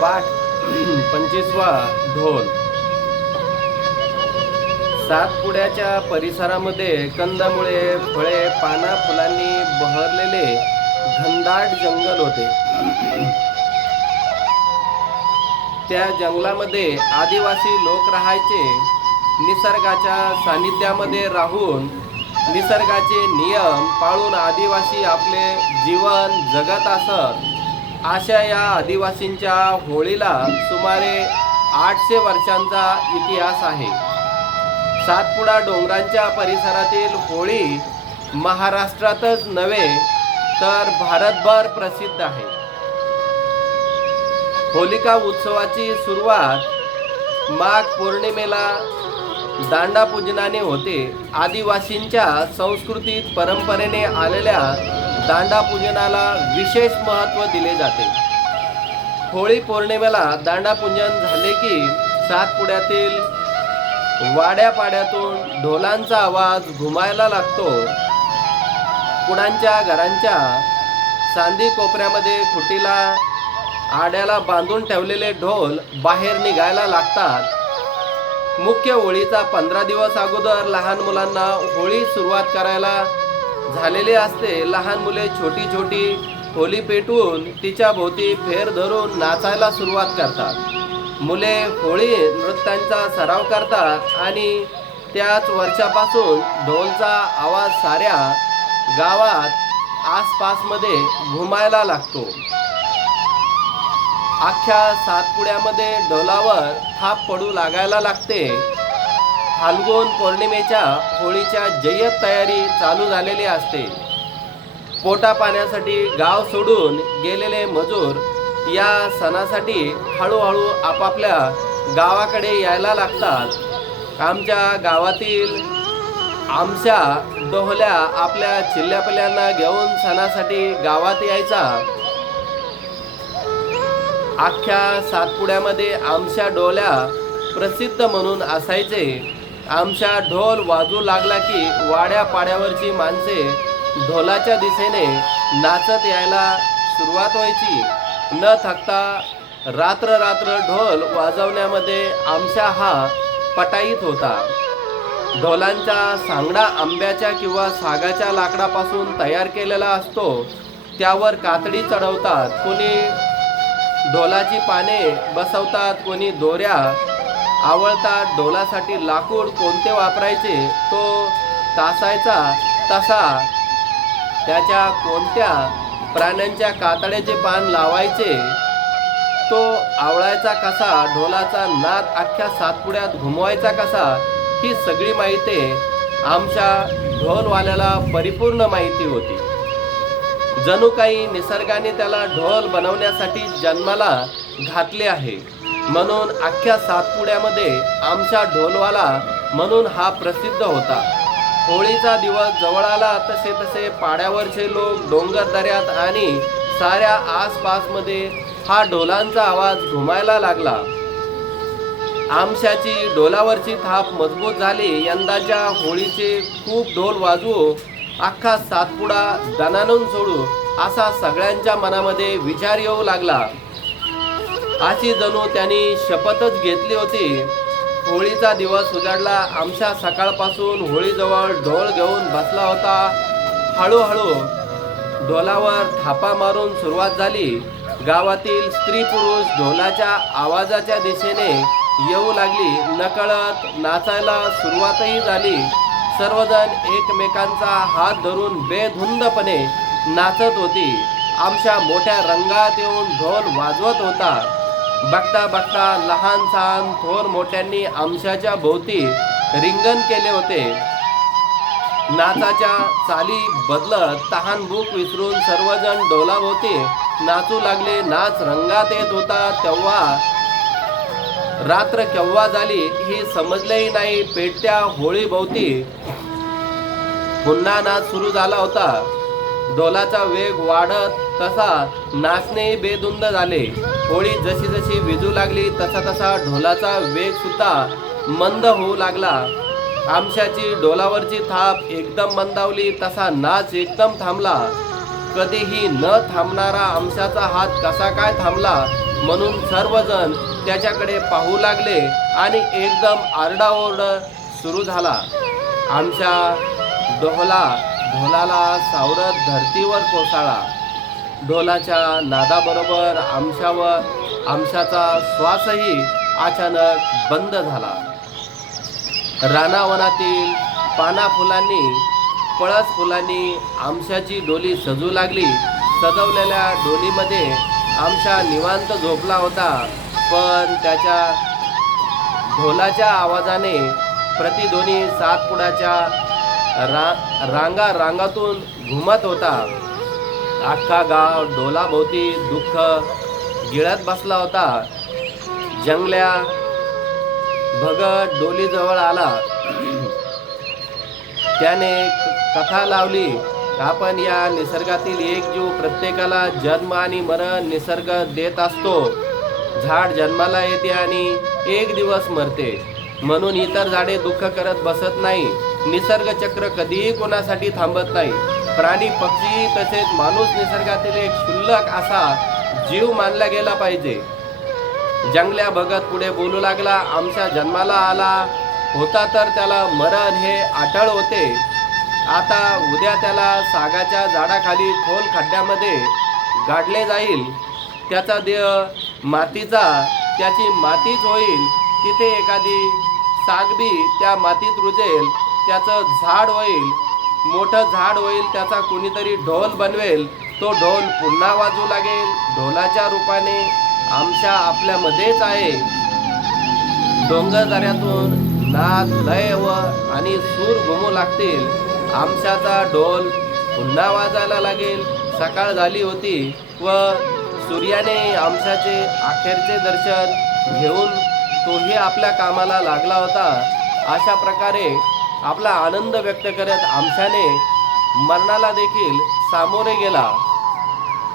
पाठ 25वा ढोल. सातपुड्याच्या परिसरामध्ये कंदमुळे, फळे, पाना फुलांनी बहरलेले घनदाट जंगल होते. त्या जंगलामध्ये आदिवासी लोक राहायचे. निसर्गाच्या सानिध्यामध्ये राहून निसर्गाचे नियम पाळून आदिवासी आपले जीवन जगत असत. अशा या आदिवासींच्या होळीला सुमारे 800 वर्षांचा इतिहास आहे. सातपुडा डोंगरांच्या परिसरातील होळी महाराष्ट्रातच नव्हे तर भारतभर प्रसिद्ध आहे. होलिका उत्सवाची सुरुवात माघ पौर्णिमेला दांडा पूजनाने होते. आदिवासींच्या संस्कृतीत परंपरेने आलेल्या दांडा पूजनाला विशेष महत्त्व दिले जाते. होळी पौर्णिमेला दांडा पूजन झाले की सातपुड्यातील वाड्यापाड्यातून ढोलांचा आवाज घुमायला लागतो. कुणांच्या घरांच्या सांदी कोपऱ्यामध्ये खुटीला आड्याला बांधून ठेवलेले ढोल बाहेर निघायला लागतात. मुख्य होळीचा 15 दिवस अगोदर लहान मुलांना होळी सुरुवात करायला झालेली असते. लहान मुले छोटी छोटी होळी पेटवून तिच्या भोवती फेर धरून नाचायला सुरुवात करतात. मुले होळी नृत्यांचा सराव करतात आणि त्याच वर्षापासून ढोलचा आवाज साऱ्या गावात आसपासमध्ये घुमायला लागतो. अख्ख्या सातपुड्यामध्ये ढोलावर थाप पडू लागायला लागते. फाल्गुन पौर्णिमेच्या होळीच्या जय्यत तयारी चालू झालेली असते. पोटा पाण्यासाठी गाव सोडून गेलेले मजूर या सणासाठी हळूहळू आपापल्या गावाकडे यायला लागतात. आमच्या गावातील आमच्या डोहल्या आपल्या चिल्ल्यापिल्ल्यांना घेऊन सणासाठी गावात यायचा. अख्ख्या सातपुड्यामध्ये आमच्या डोल्या प्रसिद्ध म्हणून असायचे. आमच्या ढोल वाजू लागला की वाड्या पाड्यावरची माणसे ढोलाच्या दिशेने नाचत यायला सुरुवात व्हायची. न थकता रात्र रात्र ढोल वाजवण्यामध्ये आमच्या हा पटाईत होता. ढोलांचा सांगडा आंब्याच्या किंवा सागाच्या लाकडापासून तयार केलेला असतो. त्यावर कातडी चढवतात. कोणी ढोलाची पाने बसवतात, कोणी दोऱ्या आवळतात. ढोलासाठी लाकूड कोणते वापरायचे तो तासायचा तसा त्याच्या कोणत्या प्राण्यांच्या कातड्याचे पान लावायचे तो आवळायचा कसा, ढोलाचा नाद अख्ख्या सातपुड्यात घुमवायचा कसा, ही सगळी माहिती आमच्या ढोलवाल्याला परिपूर्ण माहिती होती. जणू काही निसर्गाने त्याला ढोल बनवण्यासाठी जन्माला घातले आहे. म्हणून अख्ख्या सातपुड्यामध्ये आमचा ढोलवाला म्हणून हा प्रसिद्ध होता. होळीचा दिवस जवळ आला तसे तसे पाड्यावरचे लोक, डोंगर दऱ्यात आणि साऱ्या आसपासमध्ये हा ढोलांचा आवाज घुमायला लागला. आमच्याची ढोलावरची थाप मजबूत झाली. यंदाच्या होळीचे खूप ढोल वाजवू, अख्खा सातपुडा दणाणून सोडू असा सगळ्यांच्या मनामध्ये विचार येऊ लागला. अशी जणू त्यांनी शपथच घेतली होती. होळीचा दिवस उजाडला. आमच्या सकाळपासून होळीजवळ ढोल घेऊन बसला होता. हळूहळू ढोलावर थापा मारून सुरुवात झाली. गावातील स्त्री पुरुष ढोलाच्या आवाजाच्या दिशेने येऊ लागली. नकळत नाचायला सुरुवातही झाली. सर्वजण एकमेकांचा हात धरून बेधुंदपणे नाचत होती. आमच्या मोठ्या रंगात येऊन ढोल वाजवत होता. बघता बघता लहान सहान थोर मोठ्यांनी आमच्याच्या भोवती रिंगण केले होते. नाचाच्या चाली बदलत तहान भूक विसरून सर्वजण ढोलाभोवती नाचू लागले. नाच रंगात येत होता. तेव्हा रात्र केव्हा झाली ही समजलेही नाही. पेटत्या होळीभोवती पुन्हा नाच सुरू झाला होता. ढोलाचा वेग वाढत तसा नाचणे बेधुंद झाले. होळी जशी जशी विजू लागली तसा तसा ढोलाचा वेग सुद्धा मंद होऊ लागला. आमच्याची ढोलावरची थाप एकदम मंदावली तसा नाच एकदम थांबला. कधीही न थांबणारा आमच्याचा हात कसा काय थांबला म्हणून सर्वजण त्याच्याकडे पाहू लागले आणि एकदम आरडाओरड सुरू झाला. आमच्या ढोलाला सावरत धरतीवर कोसळला. ढोलाच्या नादाबरोबर आमशाचा श्वासही अचानक बंद झाला. रानावनातील पाना फुलांनी पळस फुलांनी आमशाची डोली सजू लागली. सजवलेल्या डोलीमध्ये आमशा निवांत झोपला होता, पण त्याच्या ढोलाच्या आवाजाने प्रतिध्वनी सातपुड्याच्या रांगातून घुमत होता. अख्खा गाव ढोलाभोवती दुःख गिळत बसला होता. जंगल्या भगत डोलीजवळ आला. त्याने कथा लावली, आपण या निसर्गातील एक जीव प्रत्येकाला जन्म आणि मरण निसर्ग देत असतो. झाड जन्माला येते आणि एक दिवस मरते, म्हणून इतर झाडे दुःख करत बसत नाही. निसर्ग चक्र कधीही कोणासाठी थांबत नाही. प्राणी पक्षी तसेच माणूस निसर्गातील एक क्षुल्लक असा जीव मानला गेला पाहिजे. जंगल्या भगत पुढे बोलू लागला, आमच्या जन्माला आला होता तर त्याला मरण हे अटळ होते. आता उद्या त्याला सागाच्या झाडाखाली खोल खड्ड्यामध्ये गाडले जाईल. त्याचा देह मातीचा, त्याची मातीच होईल. तिथे एखादी सागबी त्या मातीत रुजेल, त्याचं झाड होईल, मोठं झाड होईल. त्याचा कोणीतरी ढोल बनवेल, तो ढोल पुन्हा वाजू लागेल. ढोलाच्या रूपाने आमच्या आपल्यामध्येच आहे. डोंगरदऱ्यातून नाद, लय आणि सूर घुमू लागतील. आमच्याचा ढोल पुन्हा वाजायला लागेल. सकाळ झाली होती व सूर्याने आमच्याचे अखेरचे दर्शन घेऊन तोही आपल्या कामाला लागला होता. अशा प्रकारे आपला आनंद व्यक्त करत आमच्याने मरणाला देखील सामोरे गेला.